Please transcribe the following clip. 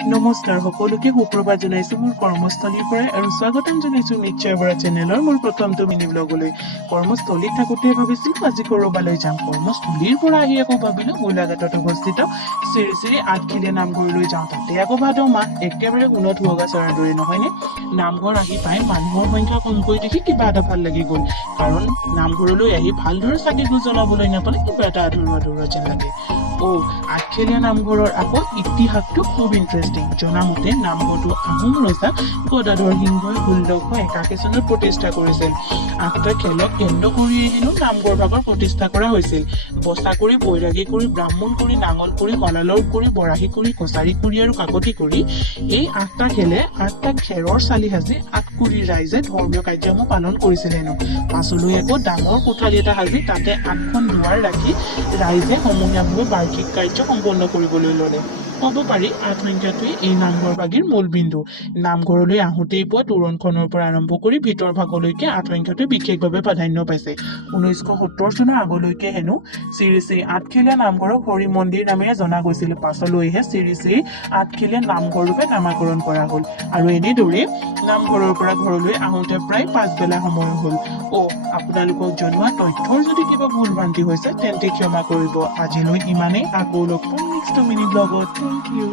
নমস্কাৰ সকলোকে সুপ্ৰভাত জনাইছো মোৰ কৰ্মস্থলীৰ পৰা আৰু স্বাগতম জনাইছো নিশ্চয় বৰা চেনেলৰ মোৰ প্ৰথমটো মিনি ব্লগলৈ। কৰ্মস্থলীত থাকোঁতে ভাবিছিলো আজি কৰবালৈ যাম। কৰ্মস্থলীৰ পৰা আহি আকৌ ভাবিলো গোলাঘাটত অৱস্থিত শ্ৰী শ্ৰী আঠখেলীয়া নামঘৰলৈ যাওঁ। তাতে আকৌ ভাদ মাহ একেবাৰে ঊনত হোৱা চৰাৰ দৰে নহয়নে? নামঘৰ আহি পাই মানুহৰ সংখ্যা কমকৈ দেখি কিবা এটা ভাল লাগি গ'ল। কাৰণ নামঘৰলৈ আহি ভালদৰে চাকি জ্বলাবলৈ নাপালে কিবা এটা আধৰুৱা যেন লাগে। আঠখেলীয়া নামঘৰৰ আকৌ ইতিহাসটো খুব ইণ্টাৰেষ্টিং। জনামতে নামঘৰটো আহোম ৰজা গদাধৰ সিংহই 1681 চনত প্ৰতিষ্ঠা কৰিছিল। 8টা খেলক কেন্দ্ৰ কৰি হেনো নামঘৰ ভাগৰ প্ৰতিষ্ঠা কৰা হৈছিল। বচা কৰি, বৈৰাগী কৰি, ব্ৰাহ্মণ কৰি, নাঙল কৰি, কলালৰ কৰি, বৰাহী কৰি, কছাৰী কৰি আৰু কাকতি কৰি এই 8টা খেলে 8টা খেৰৰ চালি সাজি আঠকুৰি ৰাইজে ধৰ্মীয় কাৰ্যসমূহ পালন কৰিছিল হেনো। পাছলৈ আকৌ ডাঙৰ কোঠালি এটা সাজি তাতে 8খন দুৱাৰ ৰাখি ৰাইজে সমূহীয়াভাৱে বাৰ্ষিক কাৰ্য সম্পন্ন কৰিবলৈ ল'লে। ক'ব পাৰি 8 সংখ্যাটোৱে এই নামঘৰ ভাগিৰ মূল বিন্দু। নামঘৰলৈ আহোঁতেই পোৱা তোৰণখনৰ পৰা আৰম্ভ কৰি ভিতৰ ভাগলৈকে 8 সংখ্যাটোৱে বিশেষভাৱে প্ৰাধান্য পাইছে। 1970 চনৰ আগলৈকে হেনো শ্ৰী শ্ৰী আঠখেলীয়া নামঘৰক হৰি মন্দিৰ নামেৰে জনা গৈছিল। পাছলৈহে শ্ৰী শ্ৰী আঠখেলীয়া নামঘৰ ৰূপে নামাকৰণ কৰা হ'ল। আৰু এনেদৰে নামঘৰৰ পৰা ঘৰলৈ আহোঁতে প্ৰায় 5 বেলা সময় হ'ল। আপোনালোকক জনোৱা তথ্যৰ যদি কিবা ভুল ভ্ৰান্তি হৈছে তেন্তে ক্ষমা কৰিব। আজিলৈ ইমানেই, আকৌ লগ পাম নেক্সট মিনি ব্লগত। Thank U.